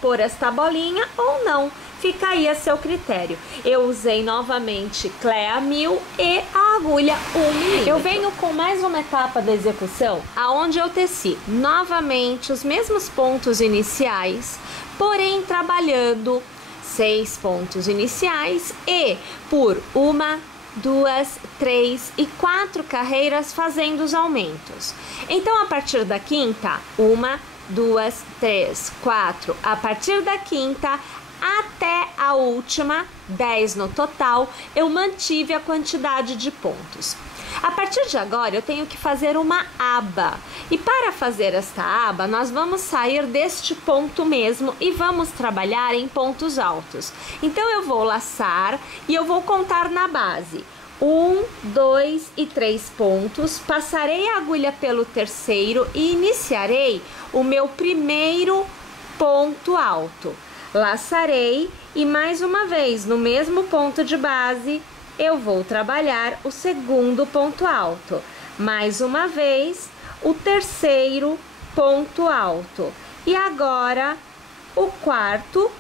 por esta bolinha ou não. Fica aí a seu critério. Eu usei novamente Clea 1000 e a agulha 1mm. Eu venho com mais uma etapa da execução, aonde eu teci novamente os mesmos pontos iniciais, porém trabalhando 6 pontos iniciais e por 1, 2, 3 e 4 carreiras fazendo os aumentos. Então, a partir da quinta, 1, 2, 3, 4. A partir da quinta até a última, 10 no total, eu mantive a quantidade de pontos. A partir de agora, eu tenho que fazer uma aba. E para fazer esta aba, nós vamos sair deste ponto mesmo e vamos trabalhar em pontos altos. Então, eu vou laçar e eu vou contar na base. 1, 2 e 3 pontos. Passarei a agulha pelo terceiro e iniciarei o meu primeiro ponto alto. Laçarei e mais uma vez, no mesmo ponto de base, eu vou trabalhar o segundo ponto alto. Mais uma vez, o terceiro ponto alto. E agora, o quarto,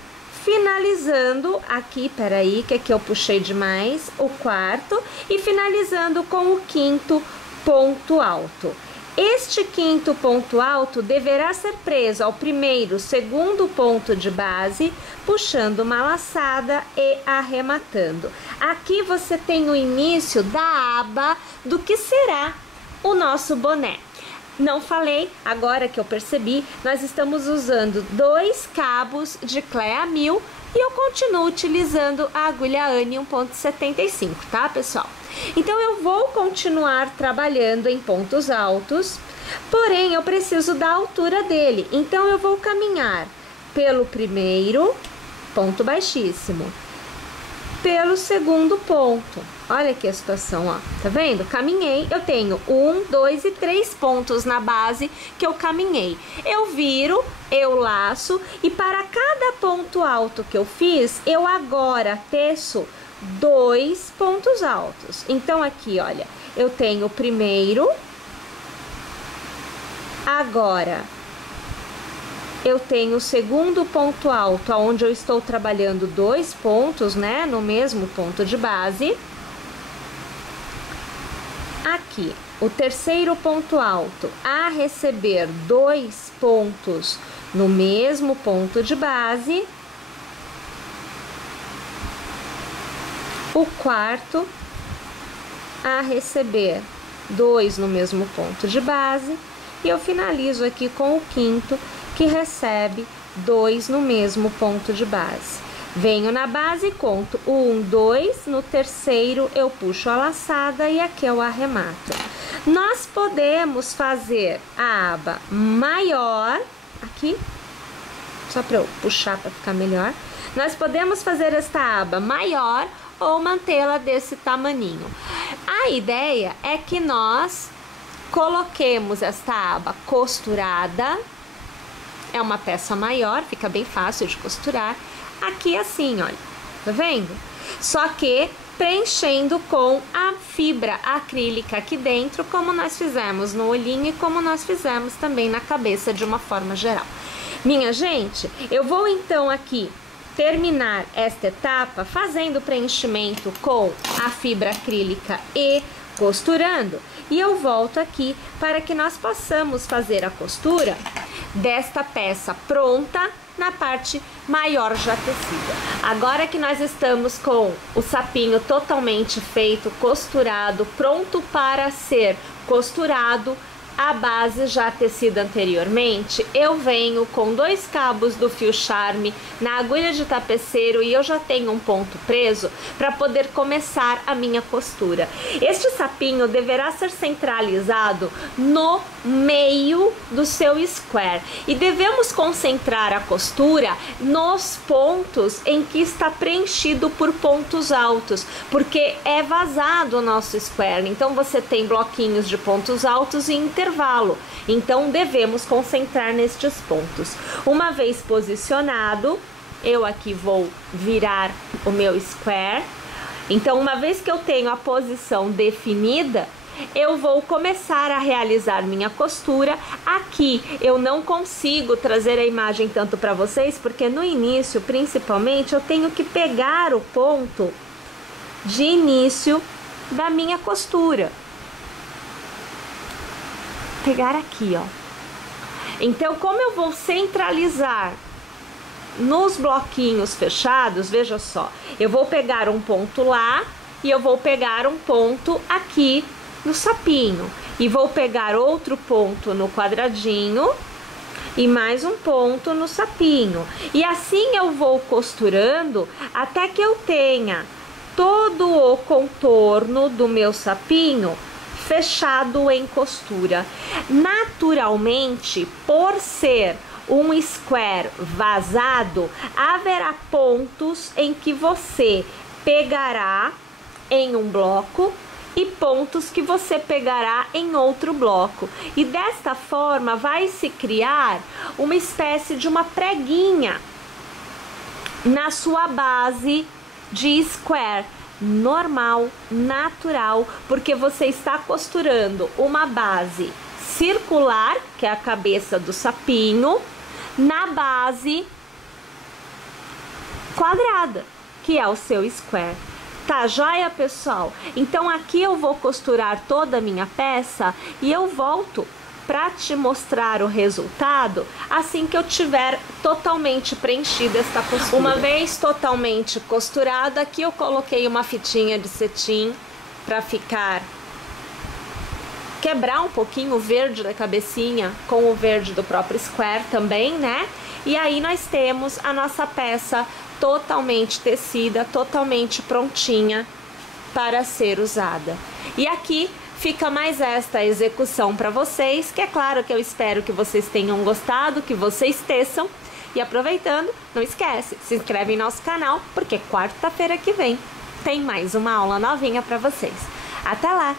finalizando aqui, peraí, que aqui eu puxei demais, o quarto, e finalizando com o quinto ponto alto. Este quinto ponto alto deverá ser preso ao primeiro, segundo ponto de base, puxando uma laçada e arrematando. Aqui você tem o início da aba do que será o nosso boné. Não falei, agora que eu percebi, nós estamos usando 2 cabos de Clea 1000 e eu continuo utilizando a agulha Anne 1.75, tá, pessoal? Então, eu vou continuar trabalhando em pontos altos, porém, eu preciso da altura dele. Então, eu vou caminhar pelo primeiro ponto baixíssimo, pelo segundo ponto. Olha aqui a situação, ó. Tá vendo? Caminhei, eu tenho 1, 2 e 3 pontos na base que eu caminhei. Eu viro, eu laço e para cada ponto alto que eu fiz, eu agora teço 2 pontos altos. Então aqui, olha, eu tenho o primeiro, agora eu tenho o segundo ponto alto, onde eu estou trabalhando 2 pontos, né, no mesmo ponto de base. Aqui, o terceiro ponto alto, a receber 2 pontos no mesmo ponto de base. O quarto, a receber 2 no mesmo ponto de base. E eu finalizo aqui com o quinto, que recebe 2 no mesmo ponto de base. Venho na base e conto 1, 2, no terceiro eu puxo a laçada e aqui eu arremato. Nós podemos fazer a aba maior, aqui, só para eu puxar para ficar melhor. Nós podemos fazer esta aba maior ou mantê-la desse tamaninho. A ideia é que nós coloquemos esta aba costurada. É uma peça maior, fica bem fácil de costurar. Aqui assim, olha, tá vendo? Só que preenchendo com a fibra acrílica aqui dentro, como nós fizemos no olhinho e como nós fizemos também na cabeça de uma forma geral. Minha gente, eu vou então aqui terminar esta etapa fazendo preenchimento com a fibra acrílica e costurando. E eu volto aqui para que nós possamos fazer a costura desta peça pronta na parte maior já tecida. Agora que nós estamos com o sapinho totalmente feito, costurado, pronto para ser costurado, a base já tecida anteriormente, eu venho com 2 cabos do fio charme na agulha de tapeceiro e eu já tenho um ponto preso para poder começar a minha costura. Este sapinho deverá ser centralizado no meio do seu square e devemos concentrar a costura nos pontos em que está preenchido por pontos altos, porque é vazado o nosso square, então você tem bloquinhos de pontos altos e intervalo, então devemos concentrar nestes pontos. Uma vez posicionado, eu aqui vou virar o meu square. Então, uma vez que eu tenho a posição definida, eu vou começar a realizar minha costura. Aqui eu não consigo trazer a imagem tanto para vocês, porque no início, principalmente, eu tenho que pegar o ponto de início da minha costura. Pegar aqui, ó. Então, como eu vou centralizar nos bloquinhos fechados, veja só, eu vou pegar um ponto lá e eu vou pegar um ponto aqui no sapinho e vou pegar outro ponto no quadradinho e mais um ponto no sapinho, e assim eu vou costurando até que eu tenha todo o contorno do meu sapinho fechado em costura. Naturalmente, por ser um square vazado, haverá pontos em que você pegará em um bloco e pontos que você pegará em outro bloco. E desta forma vai se criar uma espécie de uma preguinha na sua base de square normal, natural, porque você está costurando uma base circular, que é a cabeça do sapinho, na base quadrada, que é o seu square. Tá joia, pessoal? Então aqui eu vou costurar toda a minha peça e eu volto para te mostrar o resultado assim que eu tiver totalmente preenchida esta costura. Uma vez totalmente costurada, aqui eu coloquei uma fitinha de cetim para quebrar um pouquinho o verde da cabecinha com o verde do próprio square também, né? E aí nós temos a nossa peça totalmente tecida, totalmente prontinha para ser usada. E aqui fica mais esta execução para vocês, que é claro que eu espero que vocês tenham gostado, que vocês teçam. E aproveitando, não esquece, se inscreve em nosso canal, porque quarta-feira que vem tem mais uma aula novinha para vocês. Até lá!